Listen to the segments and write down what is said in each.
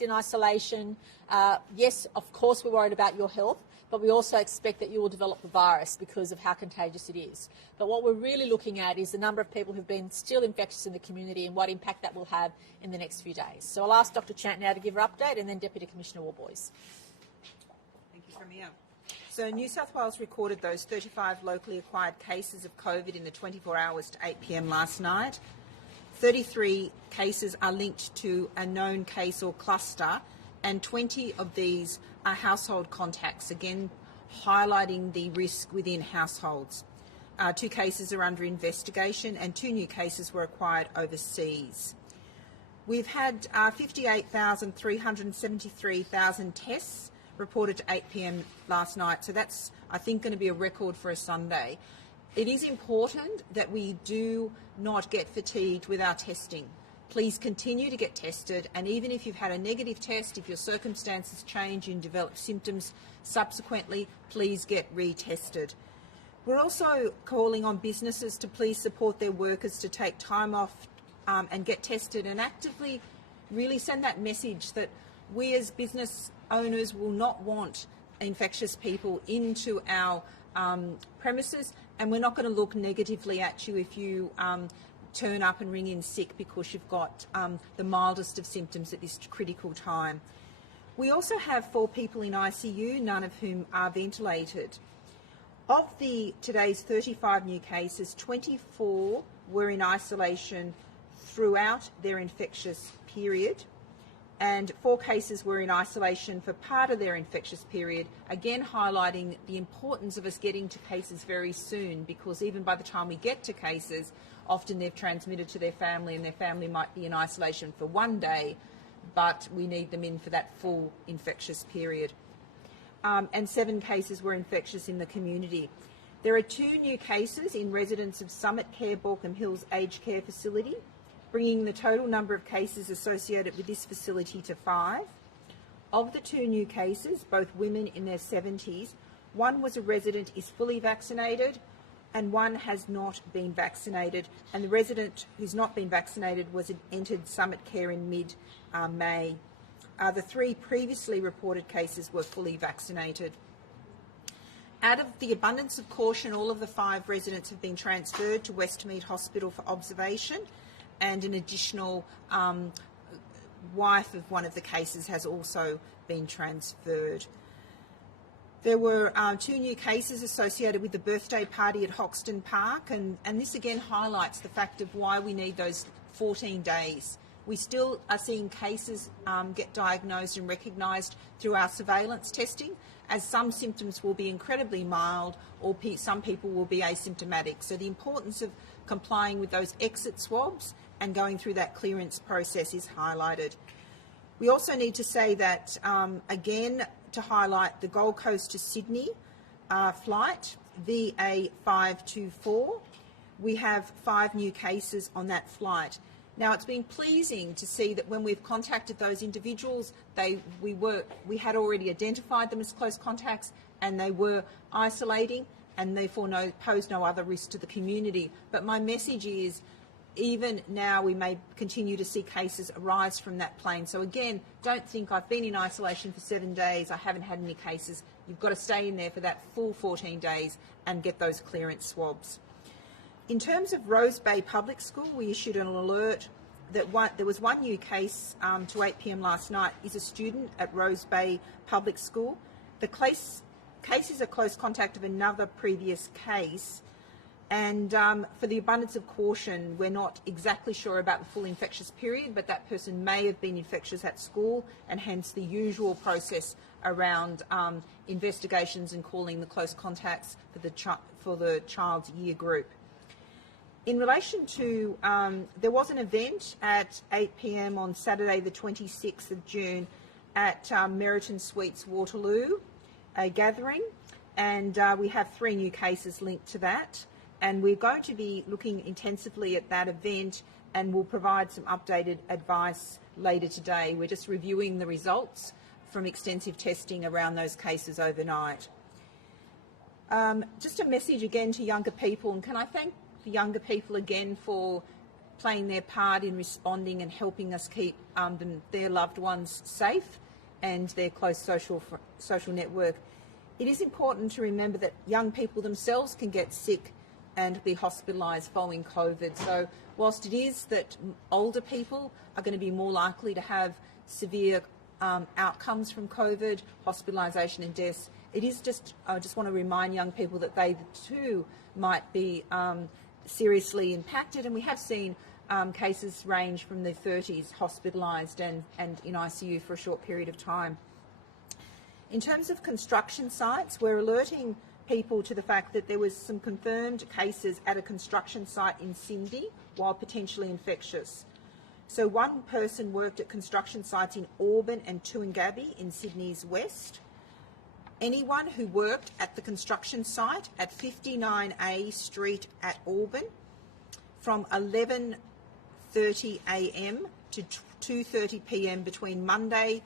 in isolation, yes, of course we're worried about your health, but we also expect that you will develop the virus because of how contagious it is. But what we're really looking at is the number of people who've been still infectious in the community and what impact that will have in the next few days. So I'll ask Dr. Chant now to give her update, and then Deputy Commissioner Worboys. Thank you, Premier. So New South Wales recorded those 35 locally acquired cases of COVID in the 24 hours to 8 p.m. last night. 33 cases are linked to a known case or cluster, and 20 of these are household contacts, again highlighting the risk within households. 2 cases are under investigation and 2 new cases were acquired overseas. We've had 58,373,000 tests reported to 8 p.m. last night, so that's, I think, going to be a record for a Sunday. It is important that we do not get fatigued with our testing. Please continue to get tested, and even if you've had a negative test, if your circumstances change and develop symptoms subsequently, please get retested. We're also calling on businesses to please support their workers to take time off and get tested, and actively really send that message that we as business owners will not want infectious people into our premises, and we're not going to look negatively at you if you turn up and ring in sick because you've got the mildest of symptoms at this critical time. We also have 4 people in ICU, none of whom are ventilated. Of today's 35 new cases, 24 were in isolation throughout their infectious period, and 4 cases were in isolation for part of their infectious period, again highlighting the importance of us getting to cases very soon, because even by the time we get to cases, often they've transmitted to their family and their family might be in isolation for 1 day, but we need them in for that full infectious period. And 7 cases were infectious in the community. There are 2 new cases in residents of Summit Care Baulkham Hills Aged Care Facility, bringing the total number of cases associated with this facility to 5. Of the 2 new cases, both women in their 70s, 1 was a resident is fully vaccinated and 1 has not been vaccinated, and the resident who's not been vaccinated was entered Summit Care in mid-May. The 3 previously reported cases were fully vaccinated. Out of the abundance of caution, all of the 5 residents have been transferred to Westmead Hospital for observation, and an additional wife of one of the cases has also been transferred. There were 2 new cases associated with the birthday party at Hoxton Park, and this again highlights the fact of why we need those 14 days. We still are seeing cases get diagnosed and recognised through our surveillance testing, as some symptoms will be incredibly mild or some people will be asymptomatic. So the importance of complying with those exit swabs and going through that clearance process is highlighted. We also need to say that, again, to highlight the Gold Coast to Sydney flight, VA524, we have 5 new cases on that flight. Now, it's been pleasing to see that when we've contacted those individuals, we had already identified them as close contacts and they were isolating and therefore pose no other risk to the community. But my message is, even now we may continue to see cases arise from that plane. So again, don't think I've been in isolation for 7 days, I haven't had any cases. You've got to stay in there for that full 14 days and get those clearance swabs. In terms of Rose Bay Public School, we issued an alert that there was 1 new case to 8 p.m. last night, is a student at Rose Bay Public School. The case is a close contact of another previous case, and for the abundance of caution, we're not exactly sure about the full infectious period, but that person may have been infectious at school, and hence the usual process around investigations and calling the close contacts for the child's year group. In relation to, there was an event at 8 p.m. on Saturday the 26th of June at Meriton Suites Waterloo, a gathering, and we have 3 new cases linked to that. And we're going to be looking intensively at that event, and we'll provide some updated advice later today. We're just reviewing the results from extensive testing around those cases overnight. Just a message again to younger people, and can I thank the younger people again for playing their part in responding and helping us keep their loved ones safe and their close social network. It is important to remember that young people themselves can get sick and be hospitalised following COVID. So whilst it is that older people are going to be more likely to have severe outcomes from COVID, hospitalisation and deaths, it is I just want to remind young people that they too might be seriously impacted, and we have seen cases range from the 30s hospitalised and in ICU for a short period of time. In terms of construction sites, we're alerting people to the fact that there was some confirmed cases at a construction site in Sydney while potentially infectious. So one person worked at construction sites in Auburn and Tuangabi in Sydney's west. Anyone who worked at the construction site at 59A Street at Auburn from 11:30am to 2:30pm between Monday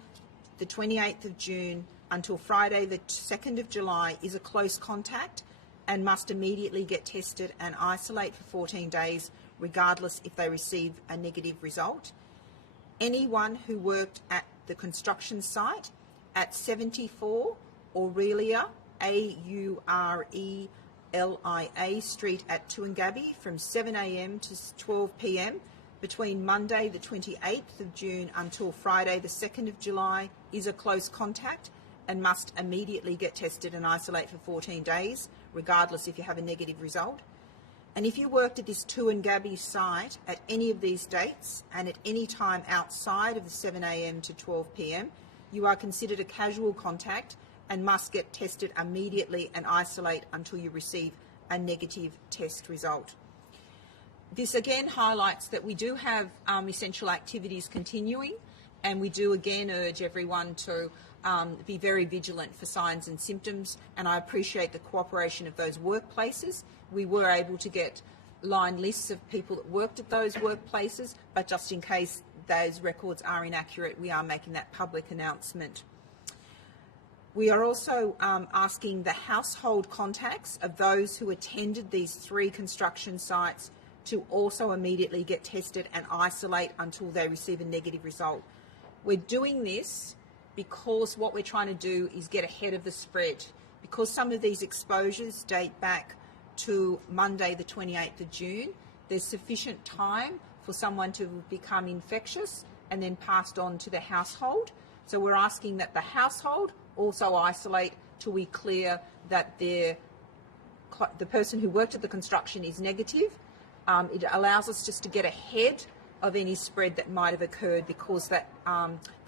the 28th of June until Friday the 2nd of July is a close contact and must immediately get tested and isolate for 14 days, regardless if they receive a negative result. Anyone who worked at the construction site at 74 Aurelia, Aurelia Street at Tuangabi from 7am to 12pm between Monday the 28th of June until Friday the 2nd of July is a close contact and must immediately get tested and isolate for 14 days, regardless if you have a negative result. And if you worked at this Tuangabi site at any of these dates and at any time outside of the 7am to 12pm, you are considered a casual contact and must get tested immediately and isolate until you receive a negative test result. This again highlights that we do have essential activities continuing, and we do again urge everyone to be very vigilant for signs and symptoms, and I appreciate the cooperation of those workplaces. We were able to get line lists of people that worked at those workplaces, but just in case those records are inaccurate, we are making that public announcement. We are also asking the household contacts of those who attended these 3 construction sites to also immediately get tested and isolate until they receive a negative result. We're doing this because what we're trying to do is get ahead of the spread. Because some of these exposures date back to Monday the 28th of June, there's sufficient time for someone to become infectious and then passed on to the household. So we're asking that the household also isolate till we clear that the person who worked at the construction is negative. It allows us just to get ahead of any spread that might have occurred because that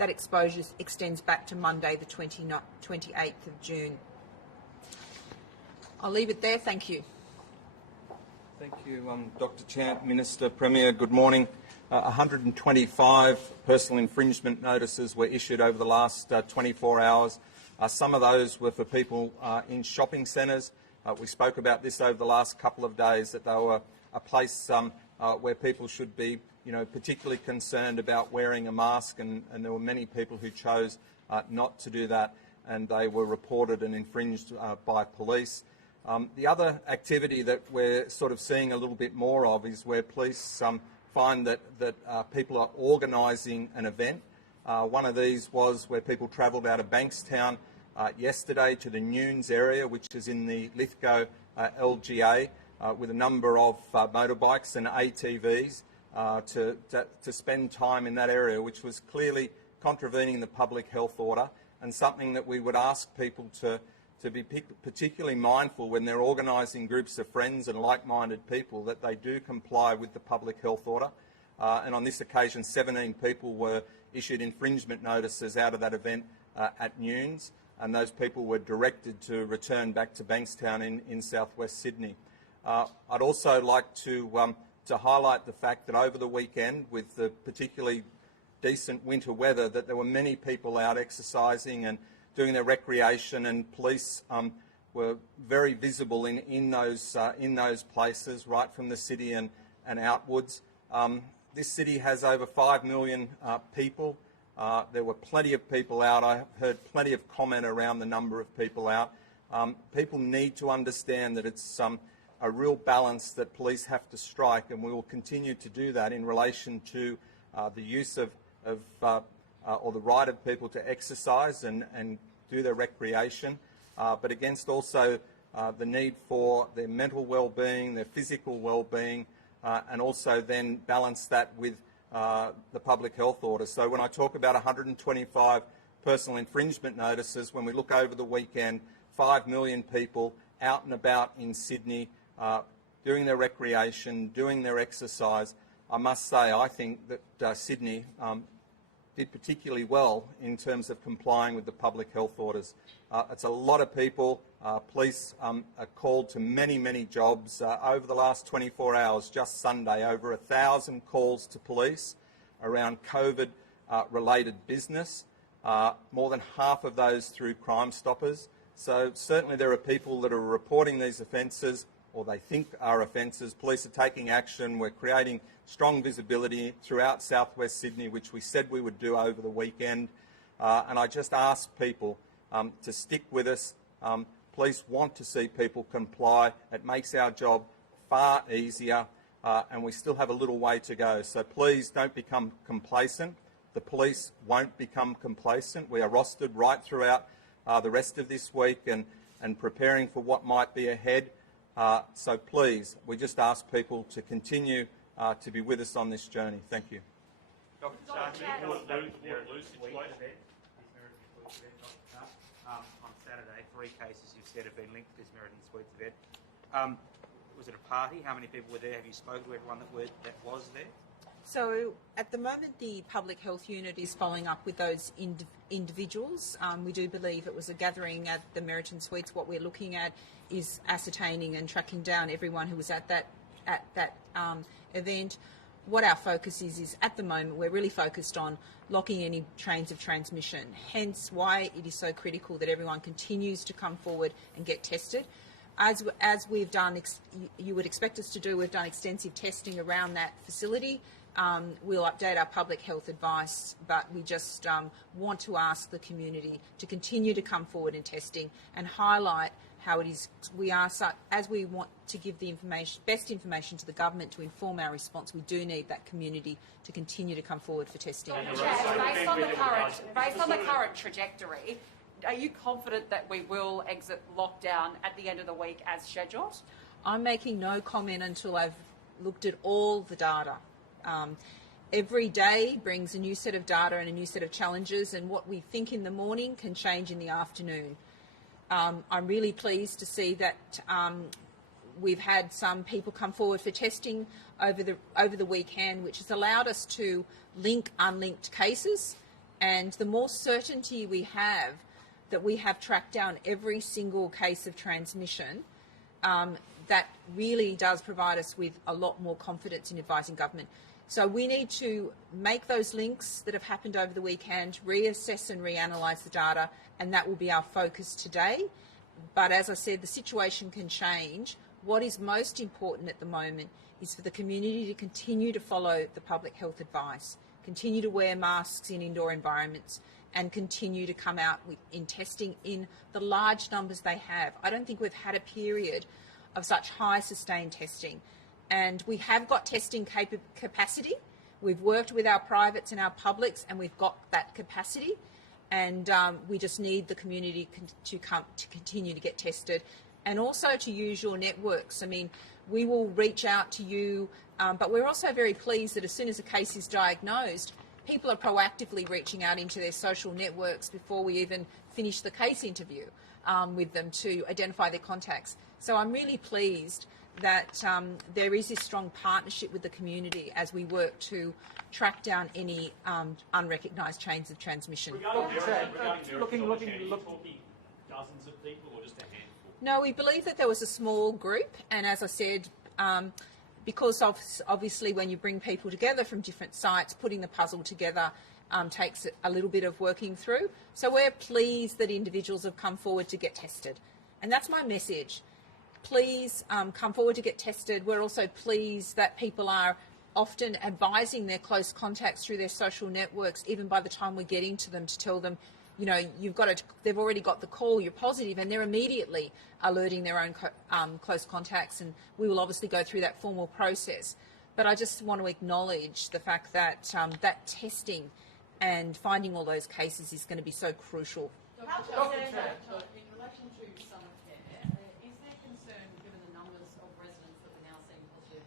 exposure extends back to Monday the 28th of June. I'll leave it there. Thank you. Thank you, Dr. Chant. Minister, Premier, good morning. 125 personal infringement notices were issued over the last 24 hours. Some of those were for people in shopping centres. We spoke about this over the last couple of days, that they were a place where people should be, particularly concerned about wearing a mask, and there were many people who chose not to do that, and they were reported and infringed by police. The other activity that we're sort of seeing a little bit more of is where police find that people are organising an event. One of these was where people travelled out of Bankstown yesterday to the Nunes area, which is in the Lithgow LGA, with a number of motorbikes and ATVs to spend time in that area, which was clearly contravening the public health order, and something that we would ask people to be particularly mindful when they're organising groups of friends and like-minded people, that they do comply with the public health order. And on this occasion, 17 people were issued infringement notices out of that event at Nunes, and those people were directed to return back to Bankstown in southwest Sydney. I'd also like to highlight the fact that over the weekend, with the particularly decent winter weather, that there were many people out exercising and doing their recreation, and police were very visible in those places, right from the city and outwards. This city has over 5 million people. There were plenty of people out. I heard plenty of comment around the number of people out. People need to understand that it's a real balance that police have to strike, and we will continue to do that in relation to the use of or the right of people to exercise and do their recreation, but against also the need for their mental well-being, their physical well-being, and also then balance that with the public health order. So when I talk about 125 personal infringement notices, when we look over the weekend, 5 million people out and about in Sydney doing their recreation, doing their exercise, I must say I think that Sydney did particularly well in terms of complying with the public health orders. It's a lot of people. Police are called to many, many jobs. Over the last 24 hours, just Sunday, over 1,000 calls to police around COVID-related business, more than half of those through Crime Stoppers. So certainly there are people that are reporting these offences, or they think are offences. Police are taking action. We're creating strong visibility throughout southwest Sydney, which we said we would do over the weekend. And I just ask people to stick with us. Police want to see people comply. It makes our job far easier, and we still have a little way to go. So please don't become complacent. The police won't become complacent. We are rostered right throughout the rest of this week and preparing for what might be ahead. So please, we just ask people to continue to be with us on this journey. Thank you. Dr. Chant, on Saturday, 3 cases you've said have been linked to this Meriton Suites event. Was it a party? How many people were there? Have you spoken to everyone that was there? So at the moment, the Public Health Unit is following up with those individuals. We do believe it was a gathering at the Meriton Suites. What we're looking at is ascertaining and tracking down everyone who was at that event. What our focus is at the moment, we're really focused on locking any chains of transmission, hence why it is so critical that everyone continues to come forward and get tested. As we've done, you would expect us to do, we've done extensive testing around that facility. We'll update our public health advice, but we just want to ask the community to continue to come forward in testing and highlight how it is as we want to give the best information to the government to inform our response. We do need that community to continue to come forward for testing. Based on the current trajectory, are you confident that we will exit lockdown at the end of the week as scheduled? I'm making no comment until I've looked at all the data. Every day brings a new set of data and a new set of challenges, and what we think in the morning can change in the afternoon. I'm really pleased to see that we've had some people come forward for testing over the weekend, which has allowed us to link unlinked cases, and the more certainty we have that we have tracked down every single case of transmission, that really does provide us with a lot more confidence in advising government. So we need to make those links that have happened over the weekend, reassess and reanalyse the data, and that will be our focus today. But as I said, the situation can change. What is most important at the moment is for the community to continue to follow the public health advice, continue to wear masks in indoor environments, and continue to come out in testing in the large numbers they have. I don't think we've had a period of such high sustained testing. And we have got testing capacity. We've worked with our privates and our publics, and we've got that capacity. And we just need the community to continue to get tested, and also to use your networks. I mean, we will reach out to you, but we're also very pleased that as soon as a case is diagnosed, people are proactively reaching out into their social networks before we even finish the case interview with them to identify their contacts. So I'm really pleased that there is this strong partnership with the community as we work to track down any unrecognised chains of transmission. Looking, dozens of people or just a handful? No, we believe that there was a small group, and as I said, because obviously when you bring people together from different sites, putting the puzzle together takes a little bit of working through. So we're pleased that individuals have come forward to get tested, and that's my message. Please come forward to get tested. We're also pleased that people are often advising their close contacts through their social networks, even by the time we're getting to them, to tell them they've already got the call, you're positive, and they're immediately alerting their own close contacts, and we will obviously go through that formal process. But I just want to acknowledge the fact that that testing and finding all those cases is going to be so crucial. Dr. Chant, in relation to summer care, is there concern, given the numbers of residents that we're now seeing positive,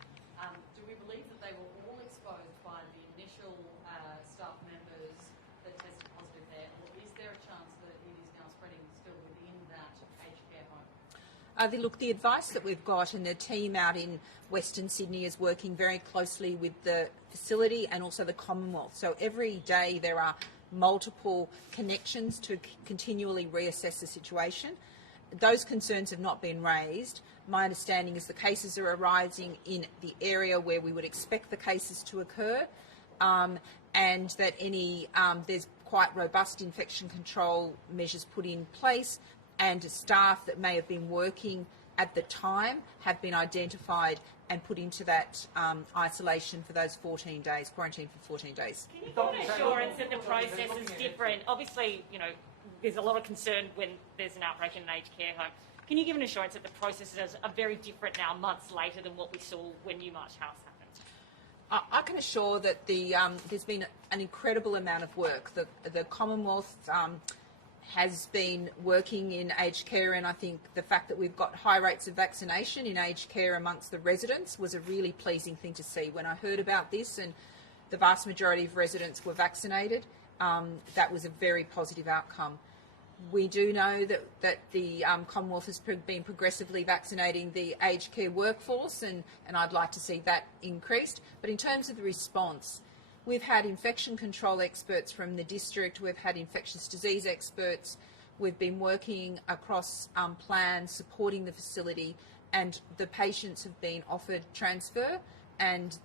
do we believe that they were all exposed by the initial staff members that tested positive there, or is there a chance that it is now spreading still within that aged care home? Look, the advice that we've got, and the team out in Western Sydney is working very closely with the facility and also the Commonwealth. So every day there are multiple connections to continually reassess the situation. Those concerns have not been raised. My understanding is the cases are arising in the area where we would expect the cases to occur, and that there's quite robust infection control measures put in place, and staff that may have been working at the time have been identified and put into that isolation for those 14 days, quarantine for 14 days. Can you give an assurance that the process is different? Obviously, there's a lot of concern when there's an outbreak in an aged care home. Can you give an assurance that the processes are very different now, months later, than what we saw when Newmarch House happened? I can assure that there's been an incredible amount of work. The Commonwealth has been working in aged care, and I think the fact that we've got high rates of vaccination in aged care amongst the residents was a really pleasing thing to see. When I heard about this and the vast majority of residents were vaccinated, that was a very positive outcome. We do know that the Commonwealth has been progressively vaccinating the aged care workforce, and I'd like to see that increased. But in terms of the response, we've had infection control experts from the district, we've had infectious disease experts, we've been working across plans supporting the facility, and the patients have been offered transfer, and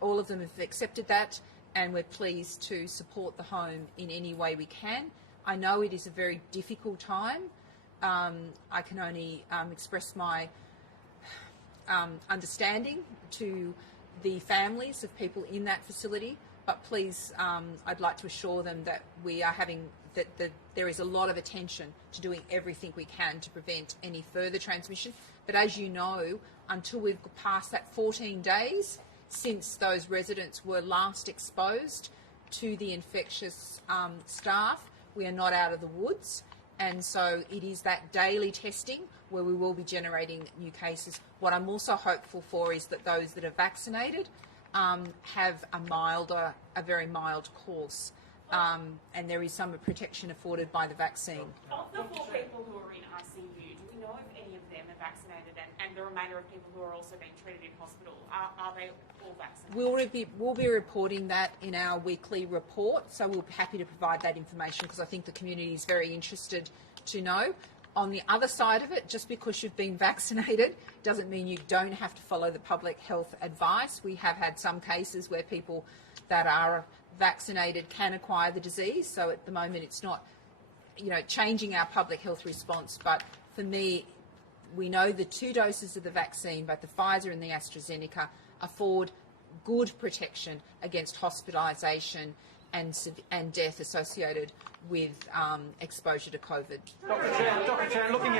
all of them have accepted that, and we're pleased to support the home in any way we can. I know it is a very difficult time. I can only express my understanding to the families of people in that facility, but please, I'd like to assure them that we are that there is a lot of attention to doing everything we can to prevent any further transmission. But as you know, until we've passed that 14 days since those residents were last exposed to the infectious staff, we are not out of the woods. And so it is that daily testing where we will be generating new cases. What I'm also hopeful for is that those that are vaccinated have a very mild course, and there is some protection afforded by the vaccine. Of the 4 people who are in ICU, do we know if any of them are vaccinated, and the remainder of people who are also being treated in hospital, are they all vaccinated? We'll be reporting that in our weekly report, so we'll be happy to provide that information because I think the community is very interested to know. On the other side of it, just because you've been vaccinated doesn't mean you don't have to follow the public health advice. We have had some cases where people that are vaccinated can acquire the disease, so at the moment it's not, changing our public health response. But for me, we know the 2 doses of the vaccine, both the Pfizer and the AstraZeneca, afford good protection against hospitalisation and death associated with exposure to COVID. Dr. Chant, looking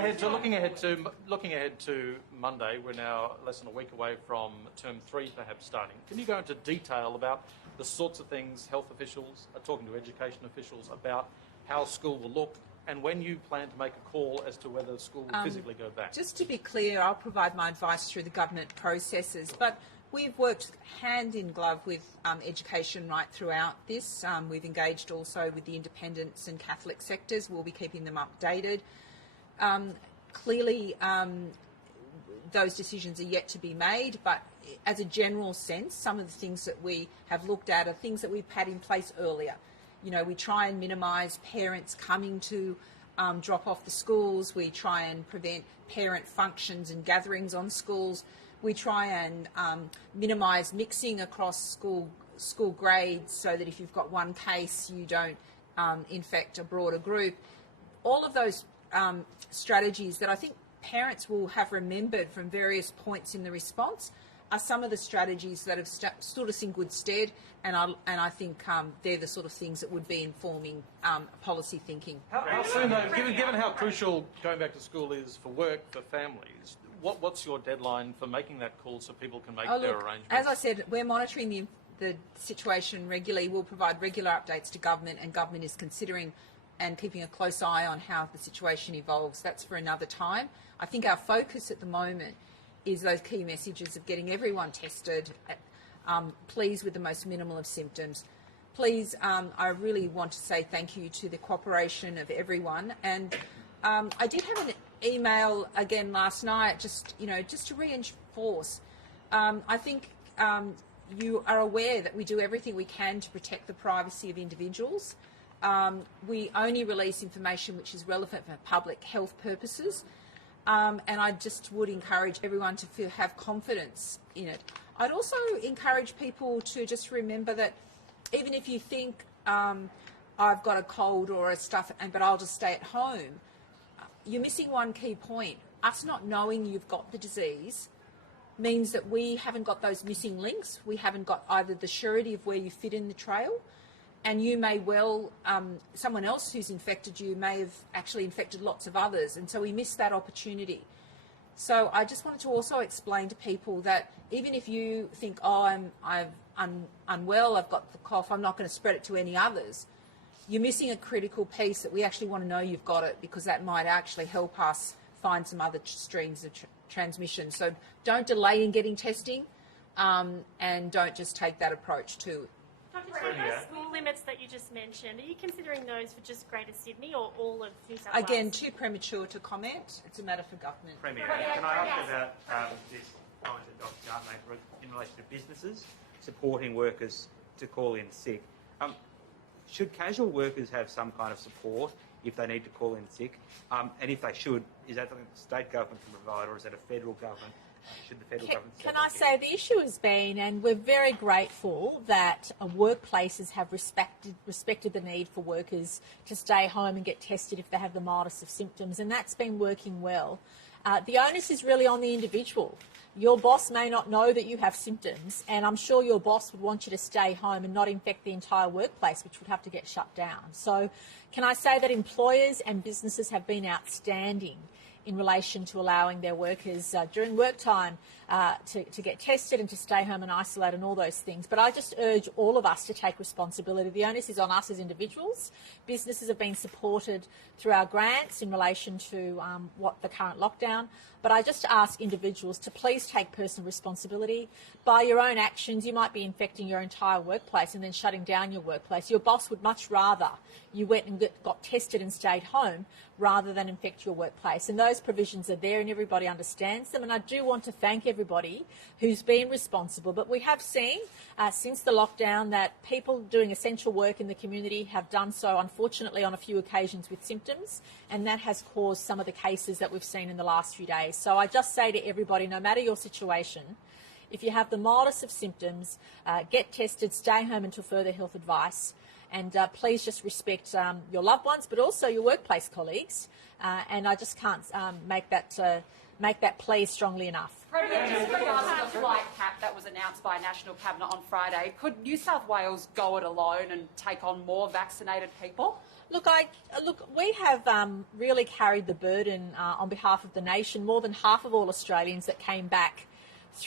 ahead to Monday, we're now less than a week away from term 3 perhaps starting. Can you go into detail about the sorts of things health officials are talking to education officials about, how school will look, and when you plan to make a call as to whether school will physically go back? Just to be clear, I'll provide my advice through the government processes, but we've worked hand in glove with education right throughout this. We've engaged also with the independents and Catholic sectors. We'll be keeping them updated. Clearly, those decisions are yet to be made, but as a general sense, some of the things that we have looked at are things that we've had in place earlier. We try and minimise parents coming to drop off the schools. We try and prevent parent functions and gatherings on schools. We try and minimise mixing across school grades so that if you've got one case, you don't infect a broader group. All of those strategies that I think parents will have remembered from various points in the response are some of the strategies that have stood us in good stead, and I think they're the sort of things that would be informing policy thinking. How soon, though, given how crucial going back to school is for work, for families, what's your deadline for making that call so people can make their arrangements? As I said, we're monitoring the situation regularly. We'll provide regular updates to government, and government is considering and keeping a close eye on how the situation evolves. That's for another time. I think our focus at the moment is those key messages of getting everyone tested, please with the most minimal of symptoms. Please, I really want to say thank you to the cooperation of everyone. And I did have an email again last night, just to reinforce. I think you are aware that we do everything we can to protect the privacy of individuals. We only release information which is relevant for public health purposes. And I just would encourage everyone to have confidence in it. I'd also encourage people to just remember that even if you think I've got a cold or a stuff, but I'll just stay at home, you're missing one key point. Us not knowing you've got the disease means that we haven't got those missing links. We haven't got either the surety of where you fit in the trail, and you may well, someone else who's infected you may have actually infected lots of others, and so we miss that opportunity. So I just wanted to also explain to people that even if you think, I'm unwell, I've got the cough, I'm not going to spread it to any others, you're missing a critical piece that we actually want to know you've got it, because that might actually help us find some other streams of transmission. So don't delay in getting testing, and don't just take that approach too. Dr. Kerry, those school limits that you just mentioned, are you considering those for just Greater Sydney or all of New South Wales? Again, too premature to comment. It's a matter for government. Premier, can I ask about this comment that Dr. Chant made in relation to businesses supporting workers to call in sick? Should casual workers have some kind of support if they need to call in sick? And if they should, is that something the state government can provide, or is that a federal government? Should the federal government Can I say the issue has been, and we're very grateful that workplaces have respected the need for workers to stay home and get tested if they have the mildest of symptoms, and that's been working well. The onus is really on the individual. Your boss may not know that you have symptoms, and I'm sure your boss would want you to stay home and not infect the entire workplace, which would have to get shut down. So can I say that employers and businesses have been outstanding in relation to allowing their workers during work time to get tested and to stay home and isolate and all those things. But I just urge all of us to take responsibility. The onus is on us as individuals. Businesses have been supported through our grants in relation to what the current lockdown. But I just ask individuals to please take personal responsibility. By your own actions, you might be infecting your entire workplace and then shutting down your workplace. Your boss would much rather you went and got tested and stayed home rather than infect your workplace. And those provisions are there and everybody understands them. And I do want to thank everybody who's been responsible. But we have seen since the lockdown that people doing essential work in the community have done so, unfortunately, on a few occasions with symptoms. And that has caused some of the cases that we've seen in the last few days. So I just say to everybody, no matter your situation, if you have the mildest of symptoms, get tested, stay home until further health advice. And please just respect your loved ones, but also your workplace colleagues. And I just can't make that plea strongly enough. Premier, just in regards to the flight cap that was announced by National Cabinet on Friday, could New South Wales go it alone and take on more vaccinated people? Look, we have really carried the burden on behalf of the nation. More than half of all Australians that came back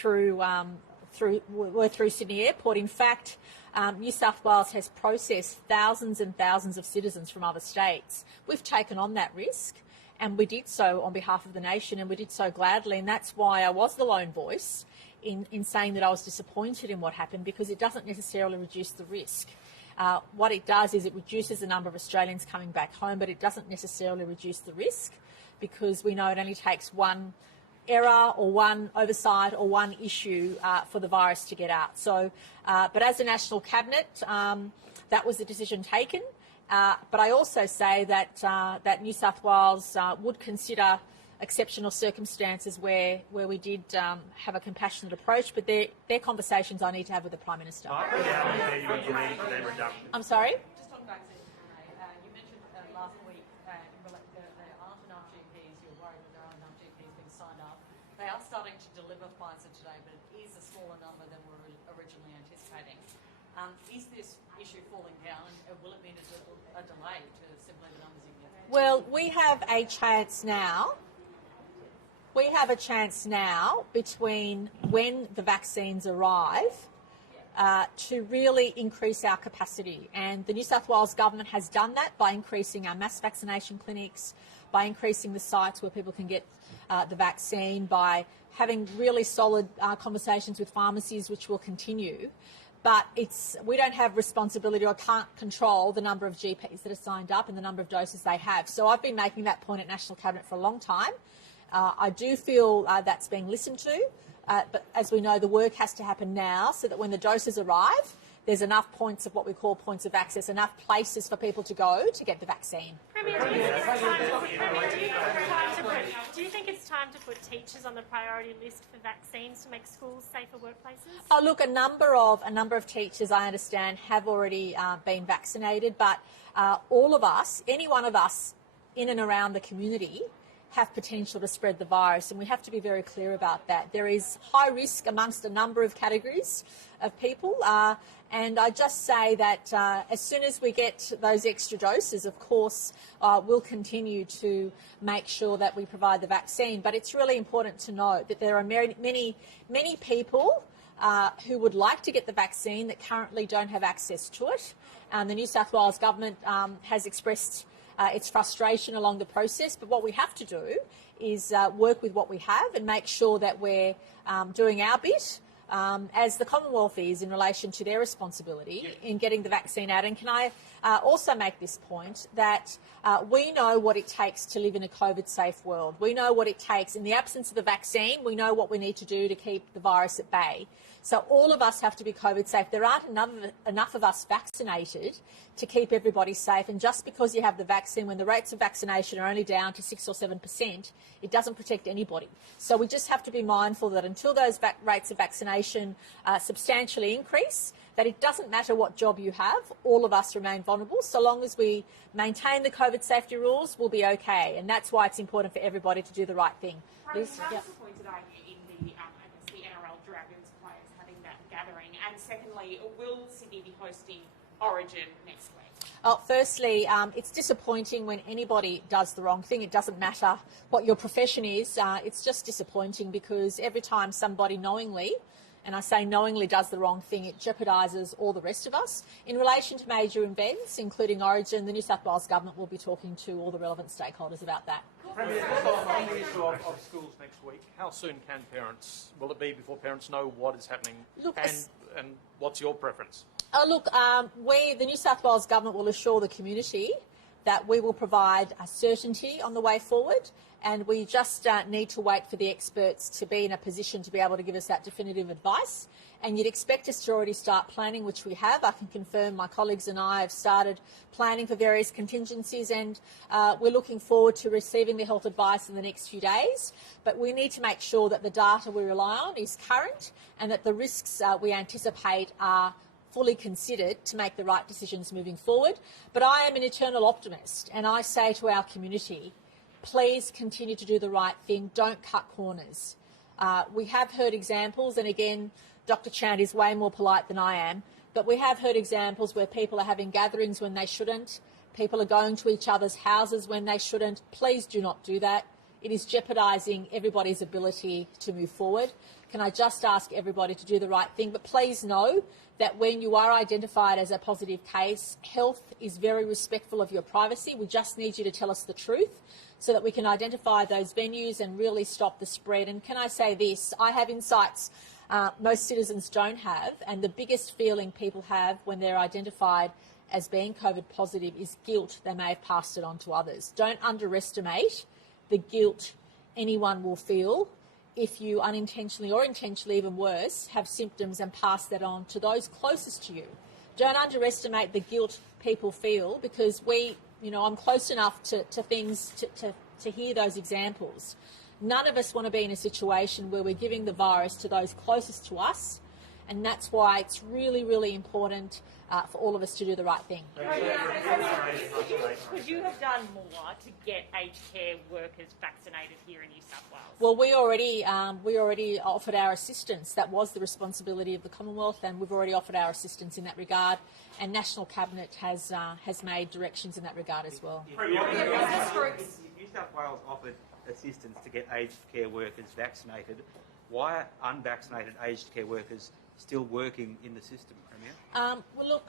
were through Sydney Airport. In fact, New South Wales has processed thousands and thousands of citizens from other states. We've taken on that risk, and we did so on behalf of the nation, and we did so gladly, and that's why I was the lone voice in saying that I was disappointed in what happened, because it doesn't necessarily reduce the risk. What it does is it reduces the number of Australians coming back home, but it doesn't necessarily reduce the risk, because we know it only takes one error or one oversight or one issue for the virus to get out. So, but as a National Cabinet, that was the decision taken. But I also say that that New South Wales would consider exceptional circumstances where we did have a compassionate approach, but they're conversations I need to have with the Prime Minister. I'm sorry? Just on vaccines, you mentioned last week there aren't enough GPs, you're worried that there aren't enough GPs being signed up. they are starting to deliver Pfizer today, but it is a smaller number than we were originally anticipating. Is this issue falling down, and will it mean a delay to simply the numbers you get? Well, we have a chance now. We have a chance now between when the vaccines arrive to really increase our capacity. And the New South Wales government has done that by increasing our mass vaccination clinics, by increasing the sites where people can get the vaccine, by having really solid conversations with pharmacies, which will continue. But we don't have responsibility or can't control the number of GPs that are signed up and the number of doses they have. So I've been making that point at National Cabinet for a long time. I do feel that's being listened to, but as we know, the work has to happen now so that when the doses arrive, there's enough points of what we call points of access, enough places for people to go to get the vaccine. Premier, do you think it's time to put teachers on the priority list for vaccines to make schools safer workplaces? Oh, look, a number of teachers, I understand, have already been vaccinated, but all of us, any one of us in and around the community, have potential to spread the virus, and we have to be very clear about that. There is high risk amongst a number of categories of people, and I just say that as soon as we get those extra doses, of course, we'll continue to make sure that we provide the vaccine. But it's really important to note that there are many people who would like to get the vaccine that currently don't have access to it. The New South Wales government has expressed its frustration along the process, but what we have to do is work with what we have and make sure that we're doing our bit, as the Commonwealth is in relation to their responsibility in getting the vaccine out. And can I also make this point that we know what it takes to live in a COVID-safe world. We know what it takes. In the absence of the vaccine, we know what we need to do to keep the virus at bay. So all of us have to be COVID-safe. There aren't enough of us vaccinated to keep everybody safe. And just because you have the vaccine, when the rates of vaccination are only down to 6 or 7%, it doesn't protect anybody. So we just have to be mindful that until those rates of vaccination substantially increase, that it doesn't matter what job you have, all of us remain vulnerable. So long as we maintain the COVID safety rules, we'll be okay. And that's why it's important for everybody to do the right thing. Liz? How disappointed are you in the NRL Dragons players having that gathering? And secondly, will Sydney be hosting Origin next week? Oh, firstly, it's disappointing when anybody does the wrong thing. It doesn't matter what your profession is. It's just disappointing because every time somebody knowingly, and I say knowingly, does the wrong thing, it jeopardises all the rest of us. In relation to major events, including Origin, the New South Wales Government will be talking to all the relevant stakeholders about that. Premier, just on the issue of schools next week, how soon can parents, will it be before parents know what is happening? Look, and what's your preference? The New South Wales Government will assure the community that we will provide a certainty on the way forward, and we just need to wait for the experts to be in a position to be able to give us that definitive advice. And you'd expect us to already start planning, which we have. I can confirm my colleagues and I have started planning for various contingencies, and we're looking forward to receiving the health advice in the next few days. But we need to make sure that the data we rely on is current and that the risks we anticipate are fully considered to make the right decisions moving forward. But I am an eternal optimist, and I say to our community, please continue to do the right thing. Don't cut corners. We have heard examples, and again, Dr. Chant is way more polite than I am, but we have heard examples where people are having gatherings when they shouldn't. People are going to each other's houses when they shouldn't. Please do not do that. It is jeopardising everybody's ability to move forward. Can I just ask everybody to do the right thing? But please know that when you are identified as a positive case, health is very respectful of your privacy. We just need you to tell us the truth so that we can identify those venues and really stop the spread. And can I say this? I have insights most citizens don't have, and the biggest feeling people have when they're identified as being COVID positive is guilt they may have passed it on to others. Don't underestimate the guilt anyone will feel if you unintentionally or intentionally, even worse, have symptoms and pass that on to those closest to you. Don't underestimate the guilt people feel, because I'm close enough to things to hear those examples. None of us want to be in a situation where we're giving the virus to those closest to us, and that's why it's really, really important for all of us to do the right thing. Could you have done more to get aged care workers vaccinated vaccinated here in New South Wales? Well, we already offered our assistance. That was the responsibility of the Commonwealth, and we've already offered our assistance in that regard. And National Cabinet has made directions in that regard as well. If New South Wales offered assistance to get aged care workers vaccinated, why are unvaccinated aged care workers still working in the system, Premier? Well, look,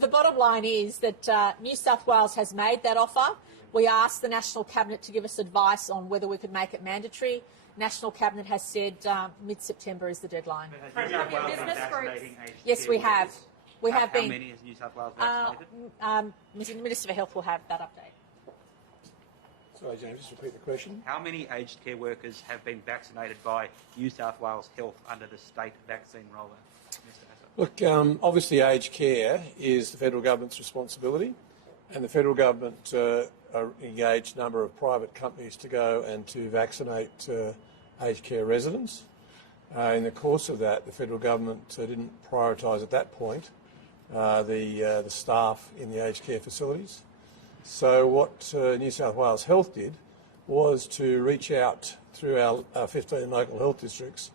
the bottom line is that New South Wales has made that offer. We asked the National Cabinet to give us advice on whether we could make it mandatory. National Cabinet has said mid-September is the deadline. But has New South Wales been vaccinating aged Yes, care we have. workers? We have How been. many has New South Wales vaccinated? The Minister for Health will have that update. Sorry, James, just repeat the question. How many aged care workers have been vaccinated by New South Wales Health under the state vaccine rollout? Mr. Hassel. Look, obviously aged care is the federal government's responsibility, and the federal government engaged a number of private companies to go and to vaccinate aged care residents. In the course of that, the federal government didn't prioritise at that point the staff in the aged care facilities. So what New South Wales Health did was to reach out through our 15 local health districts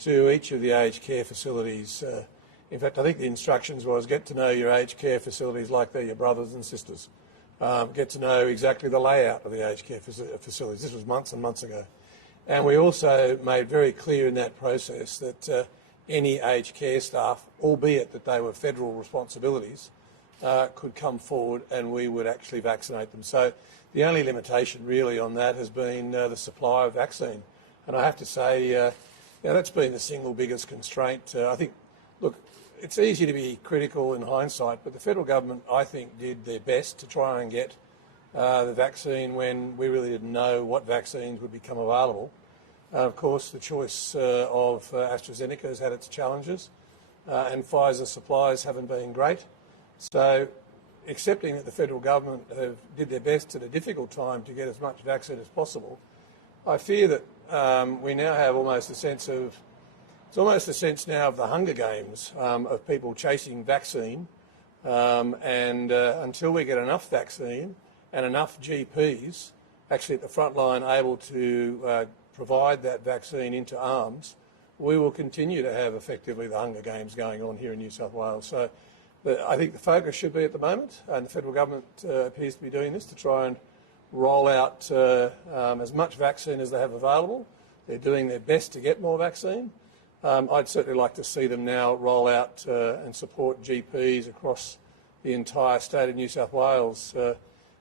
to each of the aged care facilities. In fact, I think the instructions was get to know your aged care facilities like they're your brothers and sisters. Get to know exactly the layout of the aged care facilities. This was months and months ago. And we also made very clear in that process that any aged care staff, albeit that they were federal responsibilities, could come forward and we would actually vaccinate them. So the only limitation really on that has been the supply of vaccine. And I have to say, that's been the single biggest constraint. I think, look, it's easy to be critical in hindsight, but the federal government, I think, did their best to try and get the vaccine when we really didn't know what vaccines would become available. Of course, the choice of AstraZeneca has had its challenges, and Pfizer supplies haven't been great. So, accepting that the federal government did their best at a difficult time to get as much vaccine as possible, I fear that we now have almost a sense now of the Hunger Games, of people chasing vaccine, and until we get enough vaccine and enough GPs actually at the front line able to provide that vaccine into arms, we will continue to have effectively the Hunger Games going on here in New South Wales. So I think the focus should be at the moment, and the federal government appears to be doing this to try and roll out as much vaccine as they have available. They're doing their best to get more vaccine. I'd certainly like to see them now roll out and support GPs across the entire state of New South Wales.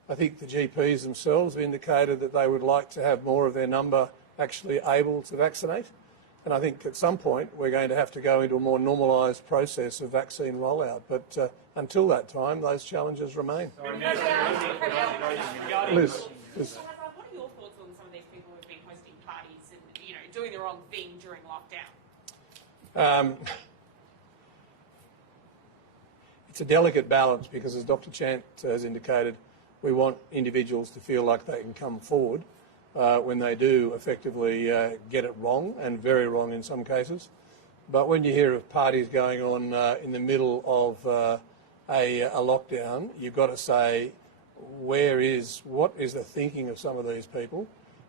I think the GPs themselves have indicated that they would like to have more of their number actually able to vaccinate. And I think at some point we're going to have to go into a more normalised process of vaccine rollout. But until that time, those challenges remain. Liz. What are your thoughts on some of these people who've been hosting parties and doing the wrong thing during lockdown? It's a delicate balance because, as Dr. Chant has indicated, we want individuals to feel like they can come forward when they do effectively get it wrong, and very wrong in some cases. But when you hear of parties going on in the middle of a lockdown, you've got to say, what is the thinking of some of these people?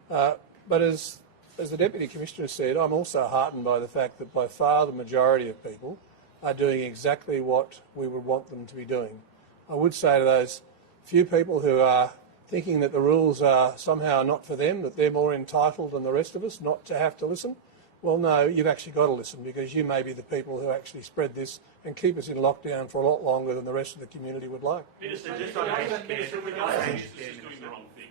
But as the Deputy Commissioner said, I'm also heartened by the fact that by far the majority of people are doing exactly what we would want them to be doing. I would say to those few people who are thinking that the rules are somehow not for them, that they're more entitled than the rest of us not to have to listen, well, no, you've actually got to listen, because you may be the people who actually spread this and keep us in lockdown for a lot longer than the rest of the community would like. Minister, just on businesses doing the wrong thing.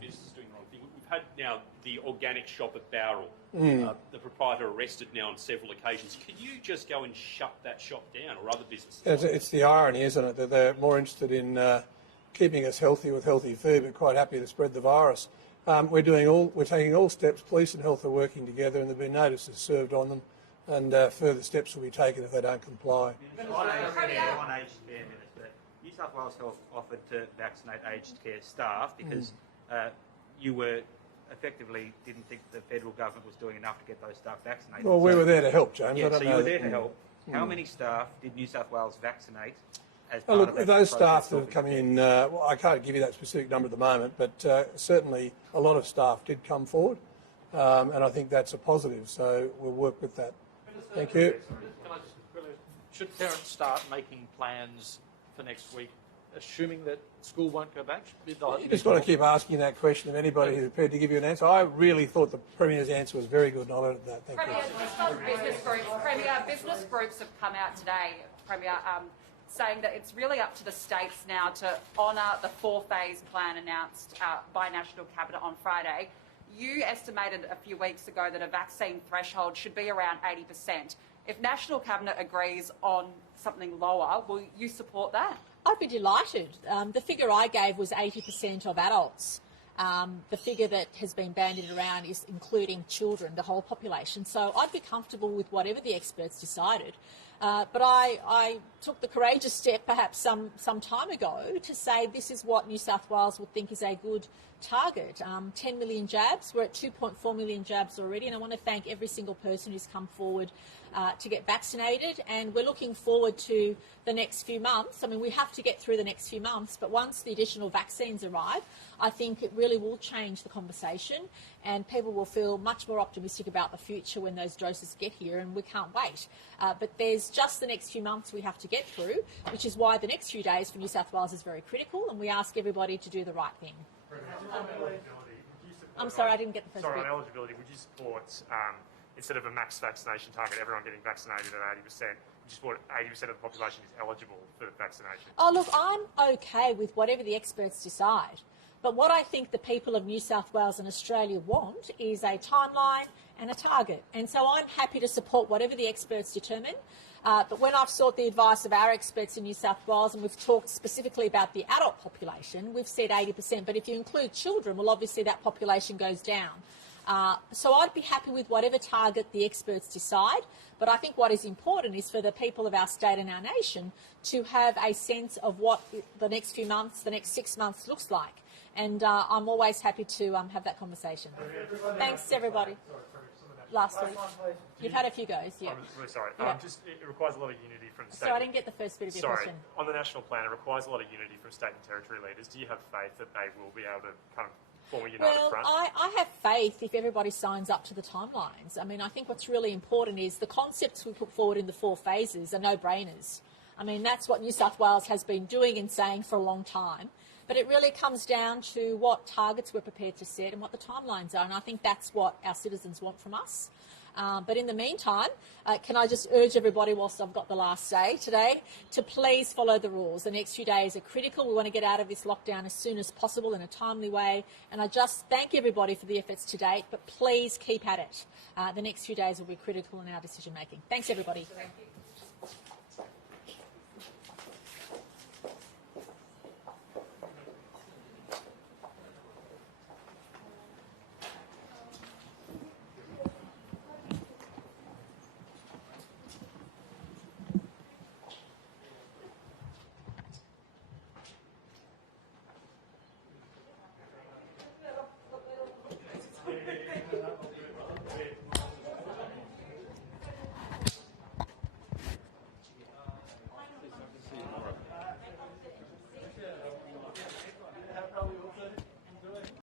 Businesses doing the wrong thing. We've had now the organic shop at Bowral, the proprietor arrested now on several occasions. Could you just go and shut that shop down, or other businesses? It's the irony, isn't it, that they're more interested in keeping us healthy with healthy food, but quite happy to spread the virus. We're taking all steps. Police and health are working together, and there have been notices served on them, and further steps will be taken if they don't comply. On aged care, Minister, New South Wales Health offered to vaccinate aged care staff because you were effectively didn't think the federal government was doing enough to get those staff vaccinated. Well, we were there to help, James. Yeah, so you were there to help. How many staff did New South Wales vaccinate as part Well, of look, that those process staff that have talking come to in, well, I can't give you that specific number at the moment, but certainly a lot of staff did come forward, and I think that's a positive. So we'll work with that. Thank you. Should parents start making plans for next week, assuming that school won't go back? You just want to keep asking that question of anybody who's prepared to give you an answer. I really thought the Premier's answer was very good, and I learned that. Thank Premier, you. just on business groups, Premier, business groups have come out today, Premier, saying that it's really up to the states now to honour the 4-phase plan announced by National Cabinet on Friday. You estimated a few weeks ago that a vaccine threshold should be around 80%. If National Cabinet agrees on something lower, will you support that? I'd be delighted. The figure I gave was 80% of adults. The figure that has been bandied around is including children, the whole population. So I'd be comfortable with whatever the experts decided. But I took the courageous step perhaps some time ago to say this is what New South Wales would think is a good target. 10 million jabs. We're at 2.4 million jabs already, and I want to thank every single person who's come forward to get vaccinated, and we're looking forward to the next few months. I mean, we have to get through the next few months, but once the additional vaccines arrive, I think it really will change the conversation, and people will feel much more optimistic about the future when those doses get here, and we can't wait. But there's just the next few months we have to get through, which is why the next few days for New South Wales is very critical, and we ask everybody to do the right thing. I'm sorry, I didn't get the first bit. On eligibility, would you support, instead of a max vaccination target, everyone getting vaccinated at 80%, would you support 80% of the population is eligible for vaccination? Oh, look, I'm okay with whatever the experts decide. But what I think the people of New South Wales and Australia want is a timeline and a target. And so I'm happy to support whatever the experts determine. But when I've sought the advice of our experts in New South Wales, and we've talked specifically about the adult population, we've said 80%. But if you include children, well, obviously that population goes down. So I'd be happy with whatever target the experts decide. But I think what is important is for the people of our state and our nation to have a sense of what the next few months, the next 6 months looks like. And I'm always happy to have that conversation. Thanks, everybody. Lastly, you've had a few goes. Yeah. I'm really sorry. Yeah. It requires a lot of unity from state. So I didn't get the first bit of your question. On the national plan, it requires a lot of unity from state and territory leaders. Do you have faith that they will be able to kind of form a united front? I have faith if everybody signs up to the timelines. I mean, I think what's really important is the concepts we put forward in the 4 phases are no-brainers. I mean, that's what New South Wales has been doing and saying for a long time. But it really comes down to what targets we're prepared to set and what the timelines are. And I think that's what our citizens want from us. But in the meantime, can I just urge everybody, whilst I've got the last say today, to please follow the rules. The next few days are critical. We want to get out of this lockdown as soon as possible in a timely way. And I just thank everybody for the efforts to date, but please keep at it. The next few days will be critical in our decision making. Thanks, everybody. Thank you.